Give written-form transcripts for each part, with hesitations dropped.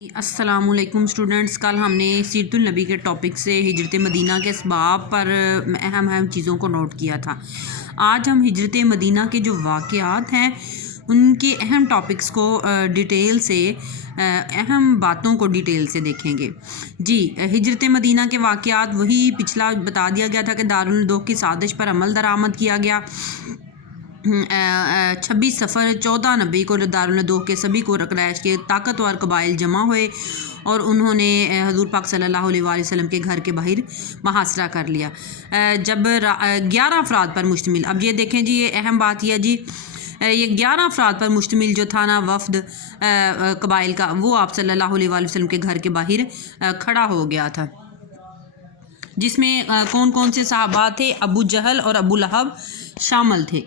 السلام علیکم اسٹوڈنٹس، کل ہم نے سیرت النبی کے ٹاپک سے ہجرت مدینہ کے اسباب پر اہم چیزوں کو نوٹ کیا تھا۔ آج ہم ہجرت مدینہ کے جو واقعات ہیں ان کے اہم ٹاپکس کو ڈیٹیل سے اہم باتوں کو ڈیٹیل سے دیکھیں گے۔ ہجرت مدینہ کے واقعات وہی پچھلا بتا دیا گیا تھا کہ دارالندوہ کی سازش پر عمل درآمد کیا گیا۔ 26 صفر 1490 کو دارالندوہ کے سبھی قریش کے طاقتور قبائل جمع ہوئے اور انہوں نے حضور پاک صلی اللہ علیہ وآلہ وسلم کے گھر کے باہر محاصرہ کر لیا۔ جب 11 افراد پر مشتمل، اب یہ دیکھیں جی، یہ اہم بات یہ 11 افراد پر مشتمل جو تھا نا وفد قبائل کا، وہ آپ صلی اللہ علیہ وآلہ وسلم کے گھر کے باہر کھڑا ہو گیا تھا، جس میں کون کون سے صحابہ تھے؟ ابو جہل اور ابو لہب شامل تھے۔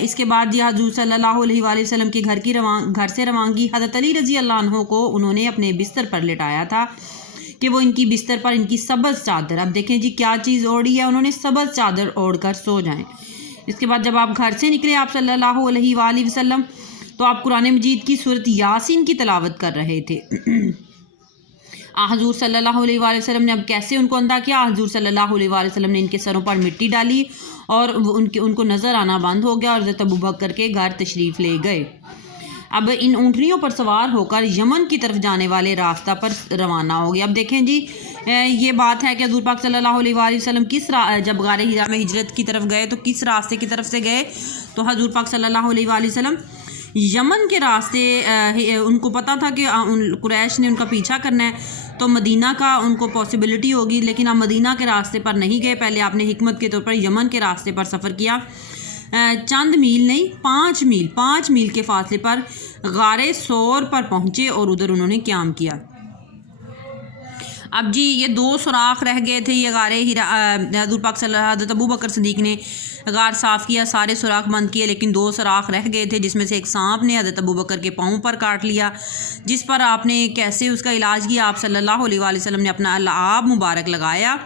اس کے بعد حضور صلی اللہ علیہ وآلہ وسلم کے گھر سے روانگی، حضرت علی رضی اللہ عنہ کو انہوں نے اپنے بستر پر لٹایا تھا کہ وہ ان کی بستر پر ان کی سبز چادر، اب دیکھیں جی کیا چیز اوڑھی ہے، انہوں نے سبز چادر اوڑھ کر سو جائیں۔ اس کے بعد جب آپ گھر سے نکلے آپ صلی اللہ علیہ وآلہ وسلم، تو آپ قرآن مجید کی سورۃ یاسین کی تلاوت کر رہے تھے۔ حضور صلی اللہ علیہ وآلہ وسلم نے اب کیسے ان کو اندھا کیا؟ حضور صلی اللہ علیہ وآلہ وسلم نے ان کے سروں پر مٹی ڈالی اور ان کو نظر آنا بند ہو گیا اور حضرت ابوبکر کے گھر تشریف لے گئے۔ اب ان اونٹنیوں پر سوار ہو کر یمن کی طرف جانے والے راستہ پر روانہ ہو گیا۔ اب دیکھیں جی، یہ بات ہے کہ حضور پاک صلی اللہ علیہ وآلہ وسلم جب غار حرا میں ہجرت کی طرف گئے تو کس راستے کی طرف سے گئے؟ تو حضور پاک صلی اللہ علیہ وآلہ وسلم یمن کے راستے، ان کو پتہ تھا کہ قریش نے ان کا پیچھا کرنا ہے تو مدینہ کا ان کو پاسبلٹی ہوگی، لیکن آپ مدینہ کے راستے پر نہیں گئے، پہلے آپ نے حکمت کے طور پر یمن کے راستے پر سفر کیا۔ چند میل نہیں، 5 میل کے فاصلے پر غار ثور پر پہنچے اور ادھر انہوں نے قیام کیا۔ اب جی یہ 2 سوراخ رہ گئے تھے، یہ غار حرا، حضور پاک صلی اللہ، حضرت ابوبکر صدیق نے غار صاف کیا، سارے سوراخ بند کیے، لیکن 2 سوراخ رہ گئے تھے، جس میں سے ایک سانپ نے حضرت ابوبکر کے پاؤں پر کاٹ لیا، جس پر آپ نے کیسے اس کا علاج کیا؟ آپ صلی اللہ علیہ وآلہ وسلم نے اپنا لعاب مبارک لگایا،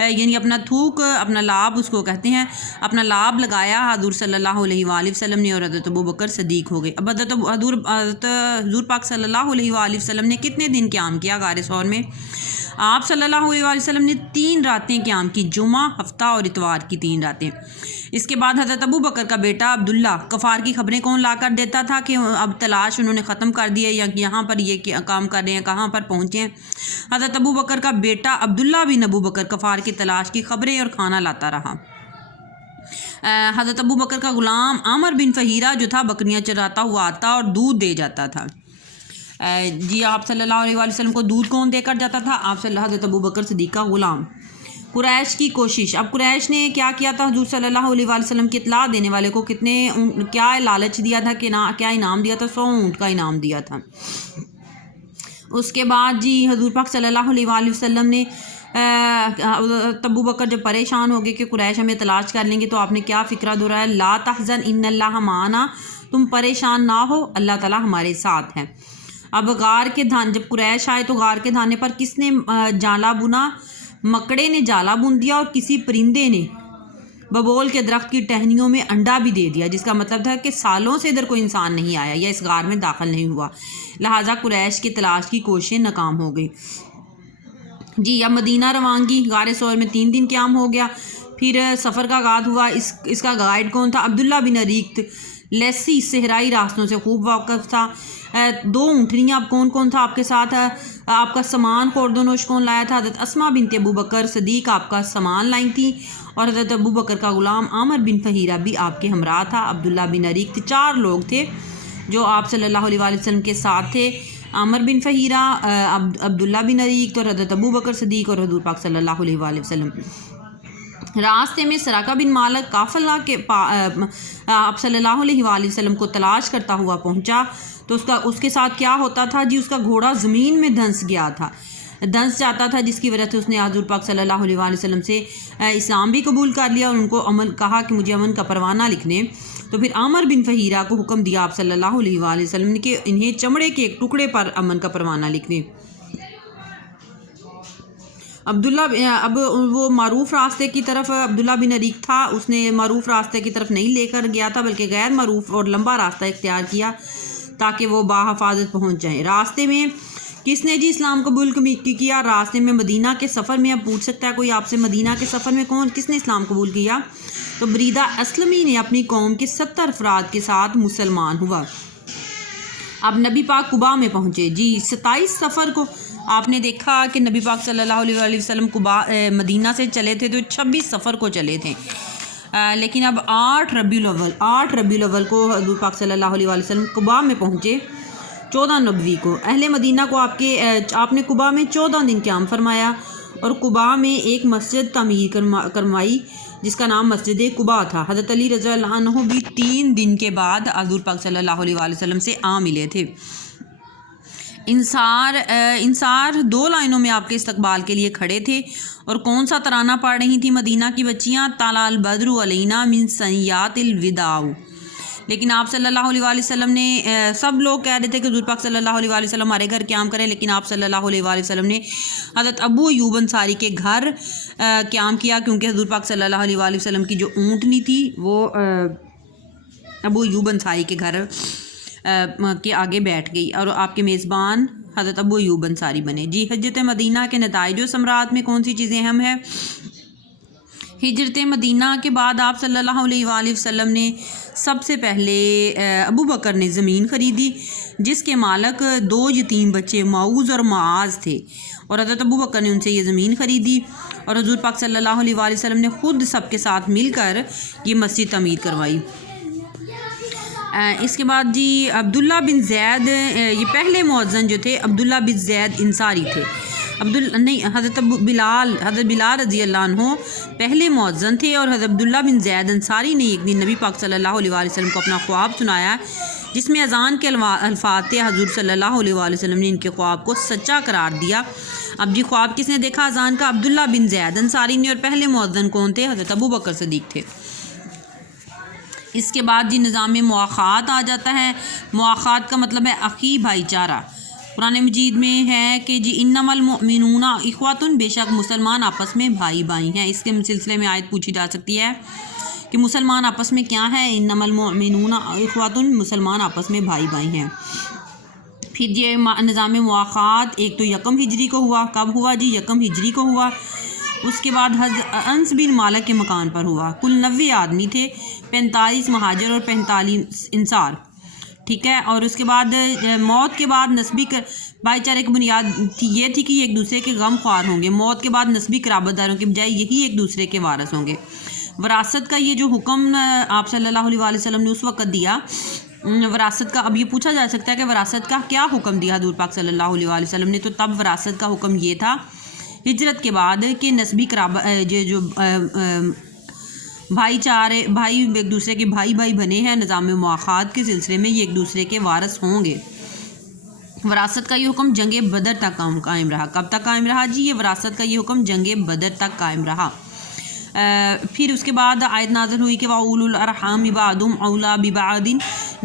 یعنی اپنا تھوک، اپنا لعاب اس کو کہتے ہیں، اپنا لعاب لگایا حضور صلی اللہ علیہ وآلہ وسلم نے، اور حضرت ابوبکر صدیق ہو گئے۔ اب حضور پاک صلی اللہ علیہ وآلہ وسلم نے کتنے دن قیام کیا غار ثور میں؟ آپ صلی اللہ علیہ وآلہ وسلم نے 3 راتیں قیام کی، جمعہ، ہفتہ اور اتوار کی 3 راتیں۔ اس کے بعد حضرت ابوبکر کا بیٹا عبداللہ، کفار کی خبریں کون لا کر دیتا تھا کہ اب تلاش انہوں نے ختم کر دی ہے یا یہاں پر یہ کام کر رہے ہیں، کہاں پر پہنچے ہیں؟ حضرت ابوبکر کا بیٹا عبداللہ بن ابوبکر کفار کی تلاش کی خبریں اور کھانا لاتا رہا۔ حضرت ابوبکر کا غلام عامر بن فہیرہ جو تھا بکریاں چراتا ہوا آتا اور دودھ دے جاتا تھا۔ آپ صلی اللہ علیہ وآلہ وسلم کو دودھ کون دے کر جاتا تھا؟ آپ صلی اللہ حضرت ابوبکر صدیق کا غلام۔ قریش کی کوشش، اب قریش نے کیا کیا تھا؟ حضور صلی اللہ علیہ وآلہ وسلم کی اطلاع دینے والے کو کیا لالچ دیا تھا، کہ کیا انعام دیا تھا؟ 100 اونٹ کا انعام دیا تھا۔ اس کے بعد حضور پاک صلی اللہ علیہ وآلہ وسلم نے ابوبکر جب پریشان ہو گئے کہ قریش ہمیں تلاش کر لیں گے، تو آپ نے کیا فکرہ دہرایا؟ لا تحزن ان اللہ معنا، تم پریشان نہ ہو، اللہ تعالیٰ ہمارے ساتھ ہے۔ اب غار کے جب قریش آئے تو غار کے دھانے پر کس نے جالا بنا؟ مکڑے نے جالا بن دیا، اور کسی پرندے نے ببول کے درخت کی ٹہنیوں میں انڈا بھی دے دیا، جس کا مطلب تھا کہ سالوں سے ادھر کوئی انسان نہیں آیا یا اس غار میں داخل نہیں ہوا، لہٰذا قریش کی تلاش کی کوششیں ناکام ہو گئی۔ اب مدینہ روانگی، غار ثور میں 3 دن قیام ہو گیا، پھر سفر کا آغاز ہوا۔ اس کا گائیڈ کون تھا؟ عبداللہ بن اریقط، لیسی صحرائی راستوں سے خوب واقف تھا۔ 2 اونٹنیاں، اب کون کون تھا آپ کے ساتھ؟ آپ کا سامان خورد و نوش کون لایا تھا؟ حضرت اسماء بنت ابوبکر صدیق آپ کا سامان لائی تھیں، اور حضرت ابوبکر کا غلام عامر بن فہیرہ بھی آپ کے ہمراہ تھا۔ عبداللہ بن اریقط، 4 لوگ تھے جو آپ صلی اللہ علیہ وآلہ وسلم کے ساتھ تھے، عامر بن فہیرہ، عبداللہ بن اریقط اور حضرت ابوبکر صدیق اور حضور پاک صلی اللہ علیہ وآلہ وسلم۔ راستے میں سراقہ بن مالک قافلہ کے آپ صلی اللہ علیہ وآلہ وسلم کو تلاش کرتا ہوا پہنچا، تو اس کے ساتھ کیا ہوتا تھا جی؟ اس کا گھوڑا زمین میں دھنس گیا تھا، دھنس جاتا تھا، جس کی وجہ سے اس نے حضور پاک صلی اللہ علیہ وآلہ وسلم سے اسلام بھی قبول کر لیا اور ان کو کہا کہ مجھے امن کا پروانہ لکھنے۔ تو پھر عامر بن فہیرہ کو حکم دیا آپ صلی اللہ علیہ وآلہ وسلم نے کہ انہیں چمڑے کے ایک ٹکڑے پر امن کا پروانہ لکھنے۔ اب وہ معروف راستے کی طرف عبداللہ بن اریقط تھا، اس نے معروف راستے کی طرف نہیں لے کر گیا تھا، بلکہ غیر معروف اور لمبا راستہ اختیار کیا تاکہ وہ باحفاظت پہنچ جائیں۔ راستے میں کس نے جی اسلام قبول کیا راستے میں مدینہ کے سفر میں؟ اب پوچھ سکتا ہے کوئی آپ سے مدینہ کے سفر میں کس نے اسلام قبول کیا؟ تو بریدہ اسلمی نے اپنی قوم کے 70 افراد کے ساتھ مسلمان ہوا۔ اب نبی پاک قباء میں پہنچے جی 27 سفر کو آپ نے دیکھا کہ نبی پاک صلی اللہ علیہ وسلم قباء مدینہ سے چلے تھے تو 26 سفر کو چلے تھے، لیکن اب 8 ربیع الاول کو حضور پاک صلی اللہ علیہ وسلم قباء میں پہنچے 14 نبوی کو۔ اہل مدینہ کو آپ نے قباء میں 14 دن قیام فرمایا اور قباء میں ایک مسجد تعمیر کروائی جس کا نام مسجد قباء تھا۔ حضرت علی رضی اللہ عنہ بھی 3 دن کے بعد حضور پاک صلی اللہ علیہ وسلم سے ملے تھے۔ انصار 2 لائنوں میں آپ کے استقبال کے لیے کھڑے تھے اور کون سا ترانہ پڑھ رہی تھی مدینہ کی بچیاں؟ طلع البدر علینا من ثنیات الوداع۔ لیکن آپ صلی اللہ علیہ وسلم نے سب لوگ کہہ رہے تھے کہ حضور پاک صلی اللہ علیہ وسلم ہمارے گھر قیام کریں، لیکن آپ صلی اللہ علیہ وسلم نے حضرت ابو ایوب انصاری کے گھر قیام کیا، کیونکہ حضور پاک صلی اللہ علیہ وسلم کی جو اونٹنی تھی وہ ابو ایوب انصاری کے گھر کے آگے بیٹھ گئی اور آپ کے میزبان حضرت ابو ایوب انصاری بنے۔ جی ہجرت مدینہ کے نتائج و ثمرات میں کون سی چیزیں اہم ہیں؟ ہجرت مدینہ کے بعد آپ صلی اللہ علیہ وآلہ وسلم نے سب سے پہلے ابو بکر نے زمین خریدی جس کے مالک 2 یتیم بچے معوذ اور معاذ تھے، اور حضرت ابو بکر نے ان سے یہ زمین خریدی اور حضور پاک صلی اللہ علیہ وآلہ وسلم نے خود سب کے ساتھ مل کر یہ مسجد تعمیر کروائی۔ اس کے بعد جی عبداللہ بن زید، یہ پہلے مؤذن جو تھے عبداللہ بن زید انصاری تھے۔ حضرت بلال رضی اللہ عنہ پہلے مؤذن تھے، اور حضرت عبداللہ بن زید انصاری نے ایک دن نبی پاک صلی اللہ علیہ وآلہ وسلم کو اپنا خواب سنایا جس میں اذان کے الفاظ تھے۔ حضور صلی اللہ علیہ وآلہ وسلم نے ان کے خواب کو سچا قرار دیا۔ اب جی خواب کس نے دیکھا اذان کا؟ عبداللہ بن زید انصاری نے، اور پہلے مؤذن کون تھے؟ حضرت ابو بکر صدیق تھے۔ اس کے بعد جی نظام مواخات آ جاتا ہے۔ مواخات کا مطلب ہے اخی بھائی چارہ۔ قرآن مجید میں ہے کہ جی انما المؤمنون اخوۃ، بے شک مسلمان آپس میں بھائی بھائی ہیں۔ اس کے سلسلے میں آیت پوچھی جا سکتی ہے کہ مسلمان آپس میں کیا ہے؟ انما المؤمنون اخوۃ، مسلمان آپس میں بھائی بھائی ہیں۔ پھر یہ نظام مواخات ایک تو 1 ہجری کو ہوا۔ کب ہوا جی؟ 1 ہجری کو ہوا۔ اس کے بعد انس بن مالک کے مکان پر ہوا۔ کل 90 آدمی تھے، 45 مہاجر اور 45 انصار، ٹھیک ہے۔ اور اس کے بعد موت کے بعد نسبی بھائی چارے کی بنیاد یہ تھی کہ یہ ایک دوسرے کے غم خوار ہوں گے۔ موت کے بعد نسبی قرابت داروں کے بجائے یہی ایک دوسرے کے وارث ہوں گے۔ وراثت کا یہ جو حکم آپ صلی اللہ علیہ وسلم نے اس وقت دیا، وراثت کا، اب یہ پوچھا جا سکتا ہے کہ وراثت کا کیا حکم دیا حضور پاک صلی اللہ علیہ وسلم نے؟ تو تب وراثت کا حکم یہ تھا ہجرت کے بعد کہ نسبی قرابت جو بھائی ایک دوسرے کے بھائی بنے ہیں، نظام مواخات کے سلسلے میں یہ ایک دوسرے کے وارث ہوں گے۔ وراثت کا یہ حکم جنگ بدر تک قائم رہا۔ کب تک قائم رہا جی؟ یہ وراثت کا یہ حکم جنگ بدر تک قائم رہا۔ پھر اس کے بعد آیت نازل ہوئی کہ وَأُولُو الْأَرْحَامِ بَعْضُهُمْ أَوْلَىٰ بِبَعْضٍ،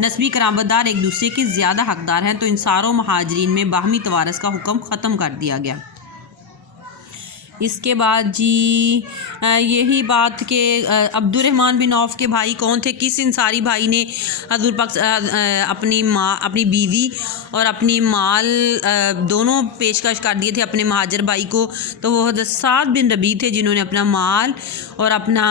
نسبی قرابت دار ایک دوسرے کے زیادہ حقدار ہیں، تو انصار و مہاجرین میں باہمی توارث کا حکم ختم کر دیا گیا۔ اس کے بعد جی یہی بات کہ عبد الرحمن بن عوف کے بھائی کون تھے؟ کس انصاری بھائی نے حضور پاک اپنی بیوی اور اپنی مال دونوں پیشکش کر دیے تھے اپنے مہاجر بھائی کو؟ تو وہ حضرت سعد بن ربیع تھے جنہوں نے اپنا مال اور اپنا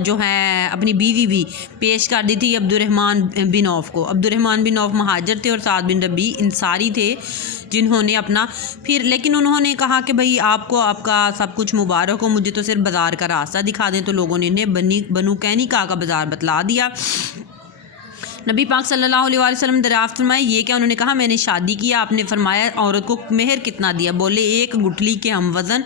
جو ہے اپنی بیوی بھی پیش کر دی تھی عبد الرحمن بن عوف کو۔ عبد الرحمن بن عوف مہاجر تھے اور سعد بن ربیع انصاری تھے جنہوں نے اپنا لیکن انہوں نے کہا کہ بھئی آپ کو آپ کا سب کچھ مبارک ہو، مجھے تو صرف بازار کا راستہ دکھا دیں۔ تو لوگوں نے انہیں بنو قینقاع کا بازار بتلا دیا۔ نبی پاک صلی اللہ علیہ وسلم دریافت فرمائے یہ کیا؟ انہوں نے کہا میں نے شادی کیا۔ آپ نے فرمایا عورت کو مہر کتنا دیا؟ بولے 1 گٹھلی کے ہم وزن،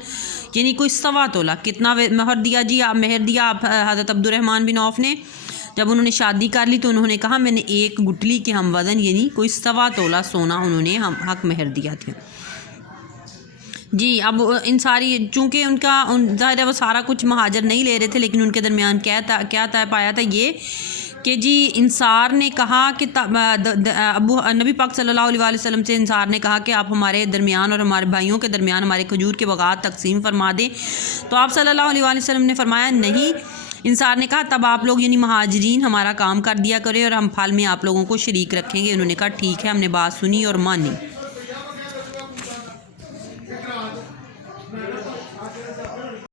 یعنی کوئی 1.25 تولہ۔ کتنا مہر دیا جی؟ آپ مہر دیا آپ حضرت عبد الرحمن بن عوف نے؟ جب انہوں نے شادی کر لی تو انہوں نے کہا میں نے 1 گٹھلی کے ہم وزن یعنی کوئی 1.25 تولہ سونا انہوں نے حق مہر دیا تھا۔ جی اب انصاری چونکہ ان کا ظاہر ہے وہ سارا کچھ مہاجر نہیں لے رہے تھے، لیکن ان کے درمیان کیا طے پایا تھا یہ کہ جی انصار نے کہا کہ نبی پاک صلی اللہ علیہ وسلم سے انصار نے کہا کہ آپ ہمارے درمیان اور ہمارے بھائیوں کے درمیان ہمارے کھجور کے باغات تقسیم فرما دیں۔ تو آپ صلی اللہ علیہ وسلم نے فرمایا نہیں۔ انصار نے کہا تب آپ لوگ یعنی مہاجرین ہمارا کام کر دیا کرے اور ہم پھل میں آپ لوگوں کو شریک رکھیں گے۔ انہوں نے کہا ٹھیک ہے، ہم نے بات سنی اور مانی۔